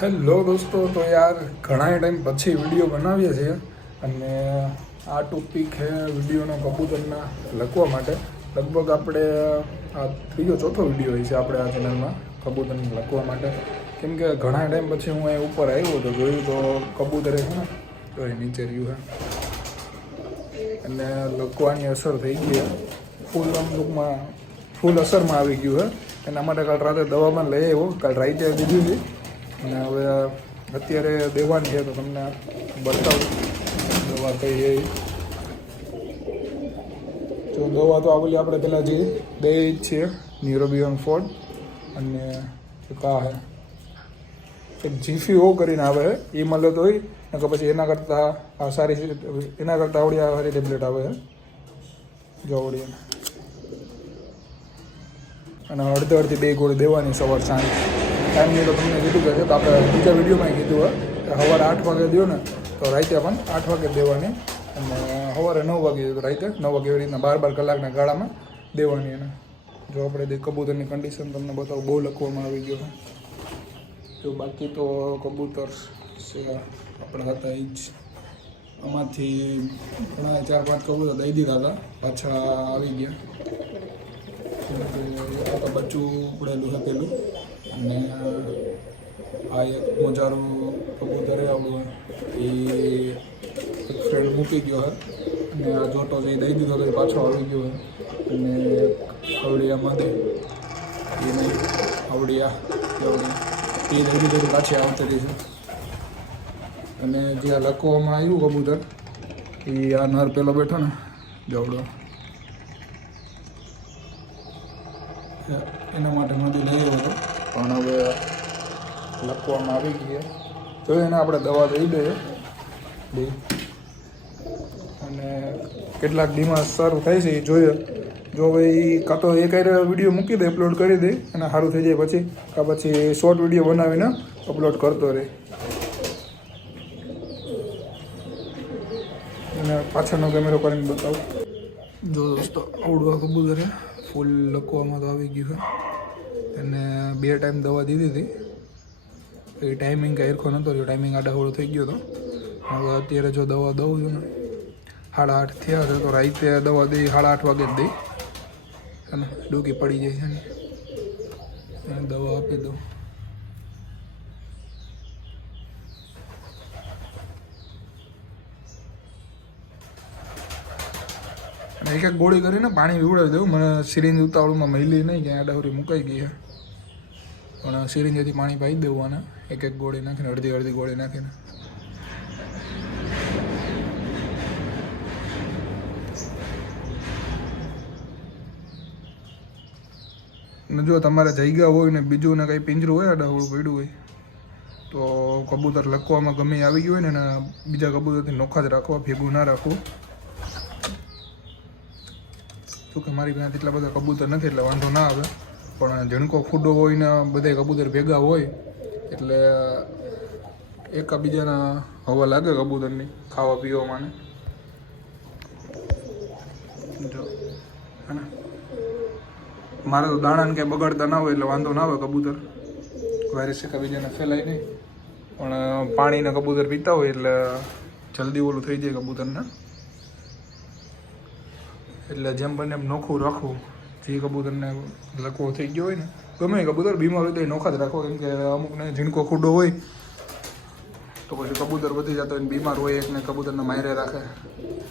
Hello દોસ્તો, તો યાર ઘણા ટાઈમ પછી વીડિયો બનાવીએ છીએ અને આ ટોપિક છે વિડીયોનો કબૂતરના લખવા માટે. લગભગ આપણે આ ત્રીજો ચોથો વીડિયો હોય છે આપણે આ ચેનલમાં કબૂતરને લખવા માટે. કેમ કે ઘણા ટાઈમ પછી હું એ ઉપર આવ્યો તો જોયું તો કબૂતરે છે ને, તો એ નીચે રહ્યું છે. અને લખવાની અસર થઈ ગઈ ફૂલ આમ ટૂંકમાં ફૂલ અસરમાં આવી ગયું છે. એના માટે કાલ રાતે દવામાં લઈ આવ્યો. કાલ રાઈતે દીધી હતી. અને હવે અત્યારે દેવાની છે તો તમને બતાવું. દવા કઈ એ. તો દવા તો આવેલી આપણે પહેલાં જે બે જ છે ન્યુરોબિયોન ફોર્ડ અને એક આ છે. એક જીફી ઓ કરીને આવે એ તો હોય કે પછી એના કરતાં આ સારી એના કરતાં આવડી આ સારી ટેબ્લેટ આવે જો આવડી અને અડધી અડધી બે ગોળી દેવાની સવાર સાંજ. ટાઈમની તો તમને કીધું કે તો આપણે બીજા વિડીયોમાં કીધું હોય કે સવારે આઠ વાગે દો ને, તો રાતે પણ આઠ વાગે દેવાની અને સવારે નવ વાગે રાતે નવ વાગે એવી રીતના બાર બાર કલાકના ગાળામાં દેવાની એને. જો આપણે કબૂતરની કન્ડિશન તમને બતાવું, બહુ લખવામાં આવી ગયો જો બાકી તો કબૂતર છે આપણા હતા એ જ. આમાંથી ઘણા ચાર પાંચ કબૂતર દઈ દીધા હતા, પાછા આવી ગયા. આ તો બચ્ચું ઉપડેલું છે પેલું. અને આ એક મોજારું કબૂતર આવું એ ફ્રેન્ડ મૂકી ગયો છે. અને આ જોટો જે દઈ દીધો તો એ પાછો આવી ગયો છે. અને ખવડિયામાં દે. એ નહીં આવડિયા આવડી એ દઈ દીધો તો પાછી આવતી છે. અને જે લખવામાં આવ્યું કબૂતર, એ આ નર પેલો બેઠો ને જવડો એના માટે નદી લઈ આવ્યો પણ હવે લખવામાં આવી ગઈ તો એને આપણે દવા દઈ દઈએ. બે. અને કેટલાક ડિમાન્સ સારું થાય છે એ જોઈએ. જો હવે એ કાં તો એક વીડિયો મૂકી દે અપલોડ કરી દે અને સારું થઈ જાય પછી. કાં પછી શોર્ટ વીડિયો બનાવીને અપલોડ કરતો રહે. અને પાછળનો કેમેરો કરીને બતાવું. જો દોસ્તો આવડું આ કબૂતર છે ફૂલ લખવામાં તો આવી ગયું છે. અને બે ટાઈમ દવા દીધી હતી. એ ટાઈમિંગ કાંઈ નહોતો રહ્યો. ટાઈમિંગ આડાહોળો થઈ ગયો હતો હવે અત્યારે જો દવા દઉં છું ને, સાડા આઠ થયા છે તો રાતે દવા દઈ સાડા આઠ વાગે જ દઈ. અને ડૂકી પડી જાય છે ને. દવા આપી દઉં. એક એક ગોળી કરીને પાણી પીવડાવી દઉં. મને સિરિંજ ઉતાવળમાં મહિલી નહીં કે ડવરી મુકાઈ ગઈ પણ સિરિંજથી પાણી પાઈ દેવું અને એક એક ગોળી નાખીને, અડધી અડધી ગોળી નાખીને. ને જો તમારે જગ્યા હોય ને બીજું ને કંઈ પિંજરું હોય અડાવડું પડ્યું હોય, તો કબૂતર લખવામાં ગમે આવી ગયું હોય ને બીજા કબૂતરથી નોખા જ રાખવા, ભેગું ના રાખવું. શું કે મારી પાસે એટલા બધા કબૂતર નથી એટલે વાંધો ના આવે. પણ જણકો ફૂડો હોય ને બધા કબૂતર ભેગા હોય, એટલે એકાબીજાના હવા લાગે કબૂતરની ખાવા પીવામાં માટે મારે તો દાણાને કંઈ બગાડતા ના હોય એટલે વાંધો ના આવે કબૂતર. વાયરસ એકાબીજાને ફેલાય નહીં. પણ પાણીને કબૂતર પીતા હોય એટલે જલ્દી ઓલું થઈ જાય કબૂતરને. એટલે જેમ બને એમ નોખું રાખવું. જે કબૂતરને લકવો થઈ ગયો હોય ને, ગમે કબૂતર, બીમાર હોય તો એ નોખા જ રાખો. કેમ કે અમુકને ઝીણકો ખુડો હોય, તો પછી કબૂતર વધી જતો હોય બીમાર હોય, એકને કબૂતરને માયરે રાખે.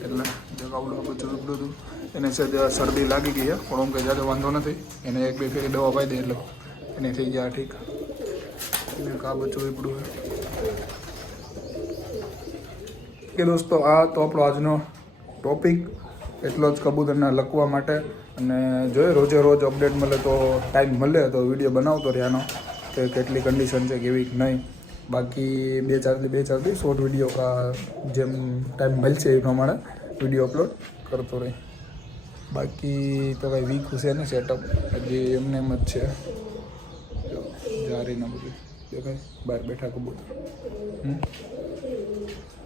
એટલે જે કાવડું આ બધું હતું. એને છે શરદી લાગી ગઈ છે, પણ આમ કંઈ જાજો વાંધો નથી. એને એક બે ફેરી દવા પાઈ દે એટલે એને થઈ ગયા ઠીક. કા બચ્ચું ઉપડું છે. કે દોસ્તો, આ તો આપણો આજનો ટોપિક એટલો જ કબૂતરના લખવા માટે. અને જોઈએ રોજે રોજ અપડેટ મળે તો ટાઈમ મળે તો વીડિયો બનાવતો રહ્યાનો કે કેટલી કન્ડિશન છે, કેવી નહીં. બાકી બે ચાર બે ચાર દી શોર્ટ વીડિયો જેમ ટાઈમ મળશે એ પ્રમાણે વીડિયો અપલોડ કરતો રહે. બાકી તો ભાઈ વીક છે ને સેટઅપ હજી એમને એમ જ છે. જારીને બધું. દેખાય? બહાર બેઠા કબૂતર.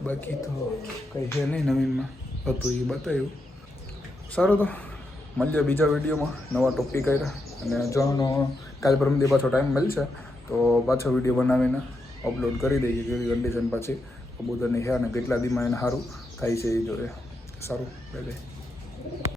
બાકી તો કંઈ છે નહીં નવીનમાં. હતું એ બતાવ્યું. સારું તો. મળીએ બીજા વિડીયોમાં નવા ટોપિક આવ્યા અને જોવાનો કાલ પરમદી પાછો ટાઈમ મળશે, તો પાછો વીડિયો બનાવીને અપલોડ કરી દઈએ કેવી કન્ડિશન પછી. કબૂતરની છે અને કેટલા દીમાં એને સારું થાય છે એ જોઈએ સારું બાય બાય